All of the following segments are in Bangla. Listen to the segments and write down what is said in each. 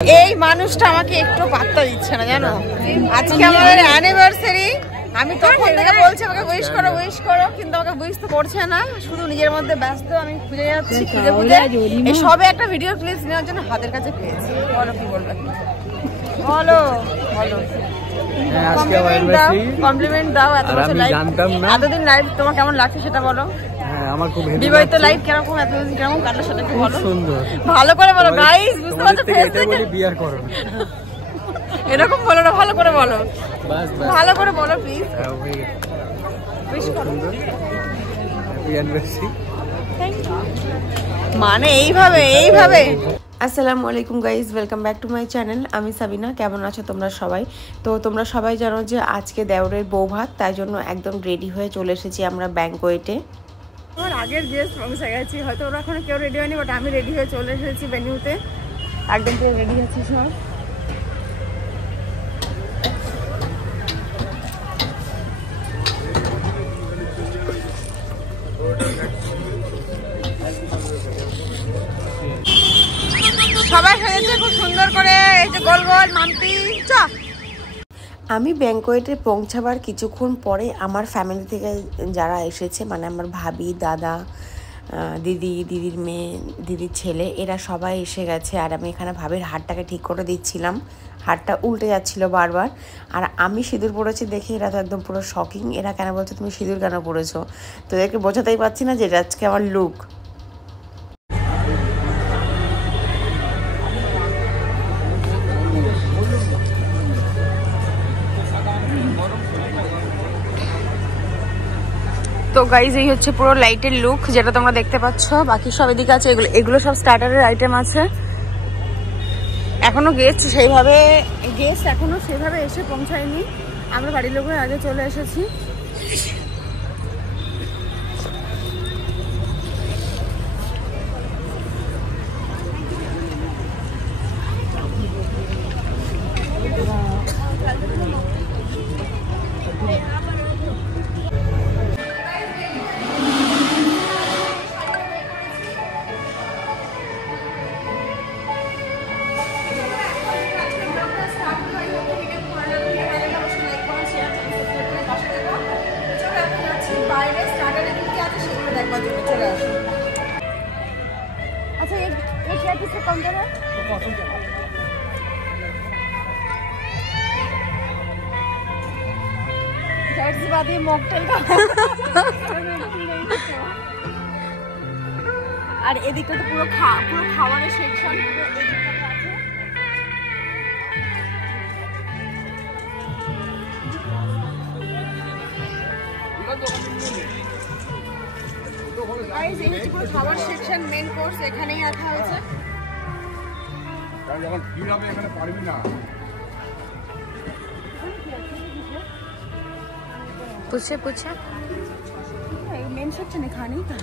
এই মানুষটা আমাকে একটু পাত্তা দিচ্ছে না জানো। আজকে আমাদের অ্যানিভার্সারি, আমি তখন থেকে বলছি আমাকে উইশ করো কিন্তু আমাকে উইশ তো করছে না, শুধু নিজের মধ্যে ব্যস্ত। আমি খুঁজে যাচ্ছি, এই সবে একটা ভিডিও ক্লিপ নেওয়ার জন্য হাতের কাছে পেয়েছি। বলো কি বলবে, বলো বলো। কমপ্লিমেন্ট দাও। এতদিন লাইভ তোমার কেমন লাগছে সেটা বলো। আমার খুব বিবাহিত লাইফ কিরকম, এতদিন কেমন কাটলো সেটা একটু বলো। সুন্দর, ভালো করে বলো গাইস, বুঝতে পারছো ফেস থেকে বিয়ার করো এরকম বলো না, ভালো করে বলো, ভালো করে বলো প্লিজ। উইশ করো, হ্যাপি অ্যানিভার্সারি। মানে এইভাবে। আসসালামু আলাইকুম guys, welcome back to my channel. আমি সাবিনা। কেমন আছো তোমরা সবাই? তো তোমরা সবাই জানো যে আজকে দেওরের বউ ভাত, তাই জন্য একদম রেডি হয়ে চলে এসেছি আমরা ব্যাংকোয়েটে। আমার আগের গেস্ট পৌঁছে গেছি, হয়তো ওরা এখন কেউ রেডি হয়নি, বাট আমি রেডি হয়ে চলে এসেছি ভেন্যুতে। একদম পুরো রেডি আছি সব। সবাই সেজেছে খুব সুন্দর করে, এই যে গোল গোল মাম্পি চ। আমি ব্যাংকোয়েটে পৌঁছাবার কিছুক্ষণ পরে আমার ফ্যামিলি থেকে যারা এসেছে, মানে আমার ভাবি, দাদা, দিদি, দিদির মেয়ে, দিদির ছেলে, এরা সবাই এসে গেছে। আর আমি এখানে ভাবির হাতটাকে ঠিক করে দিচ্ছিলাম, হাতটা উল্টে যাচ্ছিল বারবার। আর আমি সিঁদুর পরেছি দেখে এরা তো একদম পুরো শকিং। এরা কেন বলছে তুমি সিঁদুর কেন পরেছো? তো এদেরকে বোঝাতেই পারছি না যে এটা আজকে আমার লুক। তো গাইজ এই হচ্ছে পুরো লাইটের লুক, যেটা তোমরা দেখতে পাচ্ছ। বাকি সব এদিকে আছে, এগুলো সব স্টার্টারের আইটেম আছে। এখনো গেস্ট এখনো সেভাবে এসে পৌঁছায়নি, আমরা বাড়ির লোকের আগে চলে এসেছি। अच्छा ये क्या किससे काउंटर है? जाहिर सी बात ये मॉकटेल का আর এদিকটা তো পুরো খাবারের সেকশন। গাইস এই হচ্ছে পুরো খাবার সেকশন, মেন কোর্স এখানেই রাখা হয়েছে। কারণ যখন ভিড় হবে এখানে পারবি না। पूछे मेन सेक्शन है खाने का।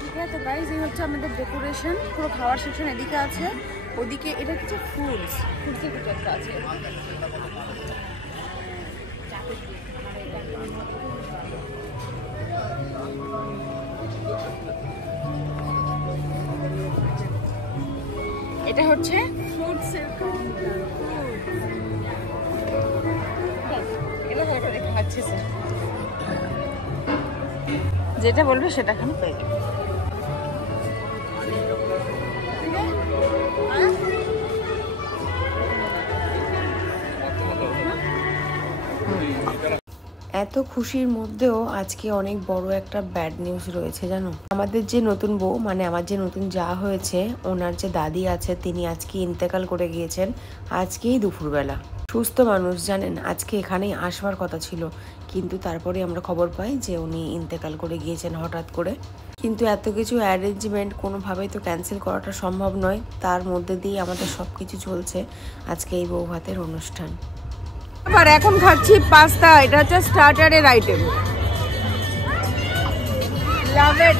ঠিক আছে তো গাইস এই হচ্ছে আমাদের ডেকোরেশন, পুরো খাওয়ার সেকশন এদিকে আছে, ওদিকে এটা হচ্ছে ফুডসের কিছু একটা আছে। এটা হচ্ছে ফুডসের কাউন্টার। এবার ওটা দেখা যাচ্ছে, যেটা বলবে সেটা খান পেয়ে যাবে। এত খুশির মধ্যেও আজকে অনেক বড় একটা ব্যাড নিউজ রয়েছে জানো। আমাদের যে নতুন বউ, মানে আমার যে নতুন যা হয়েছে, ওনার যে দাদি আছে, তিনি আজকে ইন্তেকাল করে গিয়েছেন আজকেই দুপুরবেলা। সুস্থ মানুষ জানেন, আজকে এখানেই আসবার কথা ছিল, কিন্তু তারপরে আমরা খবর পাই যে উনি ইন্তেকাল করে গিয়েছেন হঠাৎ করে। কিন্তু এত কিছু অ্যারেঞ্জমেন্ট কোনোভাবেই তো ক্যান্সেল করাটা সম্ভব নয়, তার মধ্যে দিয়ে আমাদের সব কিছু চলছে আজকে এই বউ ভাতের অনুষ্ঠান। আবার এখন খাচ্ছি পাস্তা, এটা হচ্ছে স্টার্টারের আইটেম। লাভ ইট।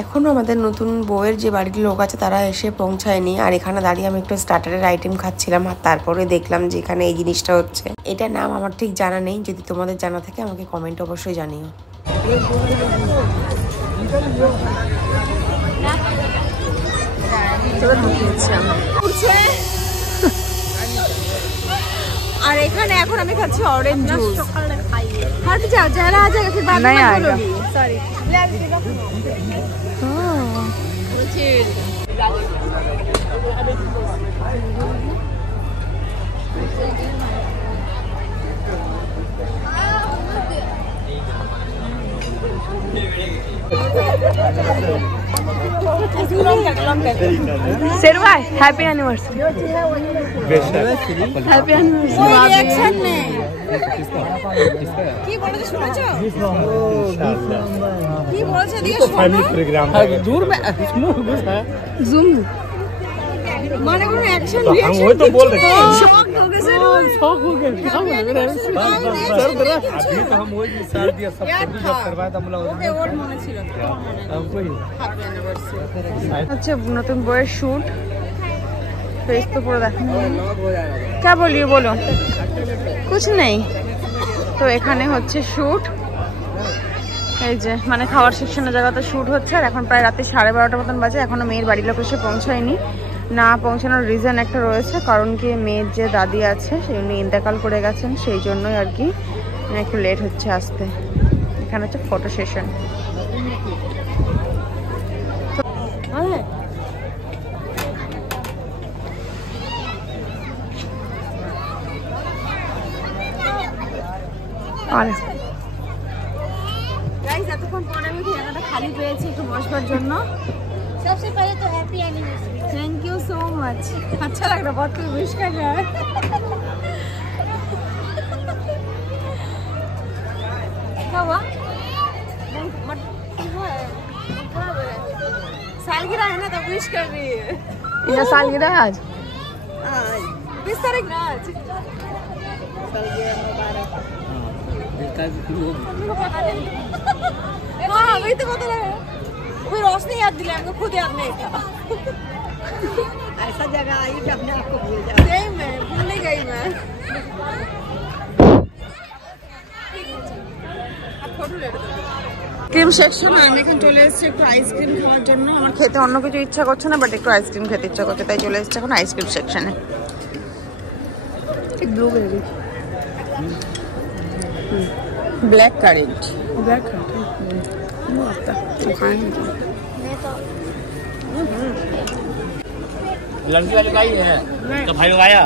এখনও আমাদের নতুন বউয়ের যে বাড়ির লোক আছে তারা এসে পৌঁছায়নি। আর এখানে দাঁড়িয়ে আমি একটু স্টার্টারের আইটেম খাচ্ছিলাম, আর তারপরে দেখলাম যে এখানে এই জিনিসটা হচ্ছে। এটার নাম আমার ঠিক জানা নেই, যদি তোমাদের জানা থাকে আমাকে কমেন্ট অবশ্যই জানিও। আর এখানে এখন আমি খাচ্ছি অরেঞ্জ জুস। हट जाओ जरा आ जाएगा फिर बाद में बोलोगी सॉरी। शेरवा हैप्पी एनिवर्सरी। Happy anniversary. কি বলেছে শুনেছো? কি বলেছে দিকে फैमिली प्रोग्राम दूर में जूम মানে কোনো অ্যাকশন हम রিঅ্যাকশন वही तो बोल रहे हैं। शॉक हो गए सर। शौक हो गया क्या बोले मेरे सर दरा अभी तो हम वही साल दिया सब कुछ जब करवाया था हम लोग ওকে ওর মনে ছিল हमको ही হ্যাপি অ্যানিভার্সারি। হচ্ছে নতুন বইয়ের শুট। फेस तो पूरा देखना क्या बोलिए बोलो कुछ नहीं। তো এখানে হচ্ছে শুট, এই যে মানে খাওয়ার সেকশনের জায়গাতে শুট হচ্ছে। আর এখন প্রায় রাতে 12:30 মতন বাজে, এখনো মেয়ের বাড়ির লোক এসে পৌঁছায়নি। না পৌঁছানোর রিজন একটা রয়েছে, কারণ কি মেয়ের যে দাদি আছে সে উনি ইন্তেকাল করে গেছেন, সেই জন্যই আর কি একটু লেট হচ্ছে আসতে। এখানে হচ্ছে ফটো সেশন। আরে গাইস এতক্ষণ পরে আমি ঠিকানাটা খালি পেয়েছি একটু বসবার জন্য। सबसे पहले तो happy anniversary. Thank you so much. अच्छा लग रहा, बहुत कोई विश कर रहा है। क्या हुआ? सालगिरह है ना तो विश कर रही है। इधर सालगिरह है आज। 20 तारीख ना आज। हाँ वही तो बता रहे हैं। कोई रोशनी याद दिलाए, हमको खुद याद नहीं था। ऐसा जगह आई कि अपने आप को भूल जाओ। नहीं मैं भूल नहीं गई मैं। Cream section. আমি এখন চলে এসেছি একটু আইসক্রিম খাওয়ার জন্য। আমার খেতে অন্য কিছু ইচ্ছা করছে না, বাট একটু আইসক্রিম খেতে ইচ্ছা করছে, তাই চলে এসেছি এখন আইসক্রিম সেকশনে। ব্লুবেরি, ब्लैक करेंट, ब्लैक लड़की वाली भाई है तो भाई लोग आया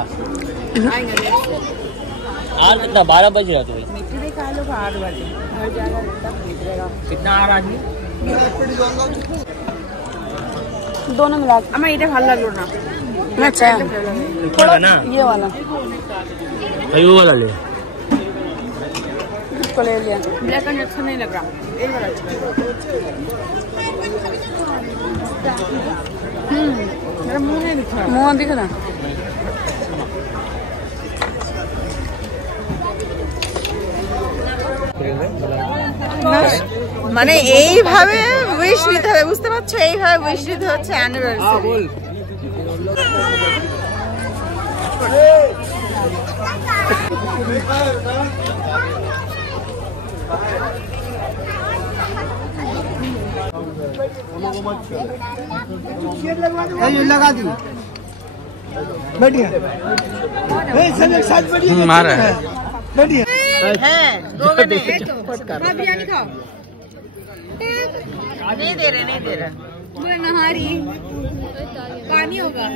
आज कितना 12 बज रहा तो कितना आ रहा है दोनों मिला। हमें ये ভালো লাগলো না। अच्छा ना ये वाला वो वाला ले इसको ले लिया। ब्लैक एंड अच्छा नहीं लग रहा, ये वाला अच्छा। मेरा मुंह नहीं दिख रहा। मुंह दिख रहा। মানে এইভাবে উইশ নিতে হবে, বুঝতে পারছো? এইভাবে উইশ নিতে হচ্ছে অ্যানিভার্সারি। लगा दी बैठिए सब एक साथ बैठिए मारा है बैठिए है दो बने बिरयानी खाओ। नहीं दे रहे, नहीं दे रहे। पूरा नहारी पानी होगा।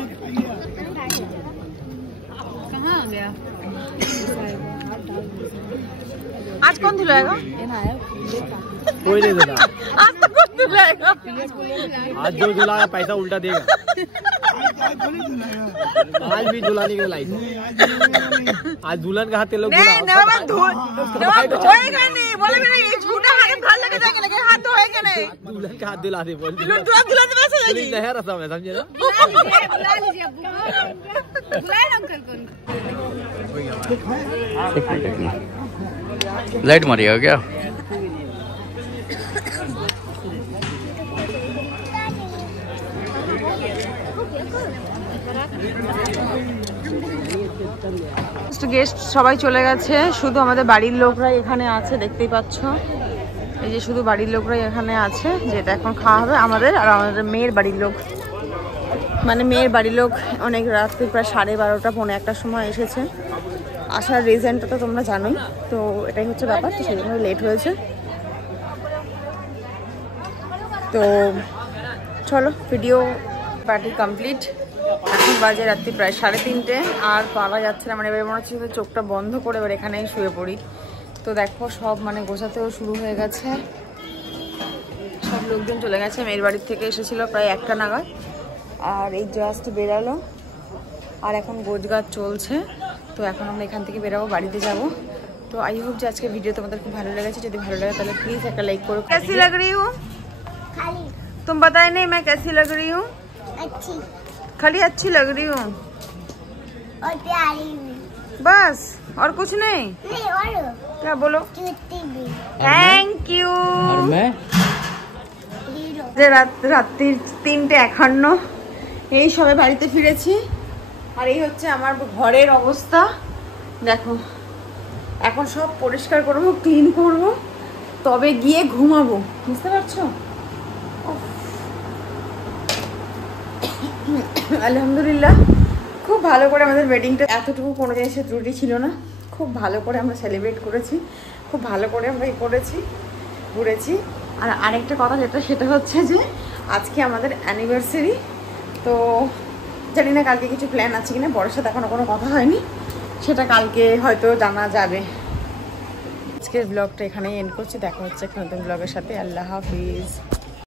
कहाँ आ गया? आज कौन धुलाएगा? कोई नहीं देगा आज तो कौन धुलाएगा? आज जो धुलाया पैसा उल्टा देगा। आज भी धुलाने के लाई आज दुल्हन का हाथ लोग नहीं धोएगा नहीं, बोले मेरा ये झूठा हाथ घर लगे जाएगा, लेकिन हाथ धोएगा नहीं। दुल्हन का हाथ दिला दे बोल दुल्हन से पैसे लगी। नया रसम है समझे ना। बुला लीजिए बुलाए अंकल को। लाइट मारिएगा क्या? গেস্ট সবাই চলে গেছে, শুধু আমাদের বাড়ির লোকরাই এখানে আছে, দেখতেই পাচ্ছ। এই যে শুধু বাড়ির লোকরাই এখানে আছে, যেটা এখন খাওয়া হবে আমাদের আর আমাদের মেয়ের বাড়ির লোক। মানে মেয়ের বাড়ির লোক অনেক রাত্রি প্রায় 12:30 পৌনে 1টার সময় এসেছে। আসার রিজনটা তো তোমরা জানোই, তো এটাই হচ্ছে ব্যাপার, তো সেই জন্য লেট হয়েছে। তো চলো, ভিডিও পার্টি কমপ্লিট। এখন বাজে রাত্রি প্রায় 3:30 আর পারা যাচ্ছে না, মানে এবার মনে হচ্ছে চোখটা বন্ধ করে এবার এখানেই শুয়ে পড়ি। তো দেখো সব মানে গোছাতেও শুরু হয়ে গেছে, সব লোকজন চলে গেছে। মেয়ের বাড়ির থেকে এসেছিল প্রায় 1টা নাগাদ, আর এই জাস্ট বেরালো, আর এখন গোছগাছ চলছে। তো এখন আমরা এখান থেকে বেরাবো, বাড়িতে যাব। তো আই হোপ যে আজকে ভিডিও তোমাদের খুব ভালো লেগেছে। যদি ভালো লাগে তাহলে প্লিজ একটা লাইক করো। कैसी लग रही हूँ? खाली तुम बताए नहीं मैं कैसी लग रही हूँ? अच्छी खाली अच्छी लग रही हूँ और प्यारी भी बस, और कुछ नहीं? नहीं, और क्या बोलो? क्यूटी भी थैंक यू। और मैं हीरो। যে রাত্রির 3:51 এই সবে বাড়িতে ফিরেছি, আর এই হচ্ছে আমার ঘরের অবস্থা। দেখো এখন সব পরিষ্কার করবো, ক্লিন করব, তবে গিয়ে ঘুমাবো, বুঝতে পারছো? আলহামদুলিল্লাহ খুব ভালো করে আমাদের ওয়েডিংটা, এতটুকু কোনো জিনিসের ত্রুটি ছিল না, খুব ভালো করে আমরা সেলিব্রেট করেছি, খুব ভালো করে আমরা করেছি, ঘুরেছি। আর আরেকটা কথা সেটা হচ্ছে যে আজকে আমাদের অ্যানিভার্সারি। তো জানি না কালকে কিছু প্ল্যান আছে কিনা, বড়ের সাথে এখনো কোনো কথা হয়নি, সেটা কালকে হয়তো জানা যাবে। আজকের ব্লগটা এখানেই এন্ড করছি, দেখা হচ্ছে একটা নতুন ব্লগের সাথে। আল্লাহ হাফিজ।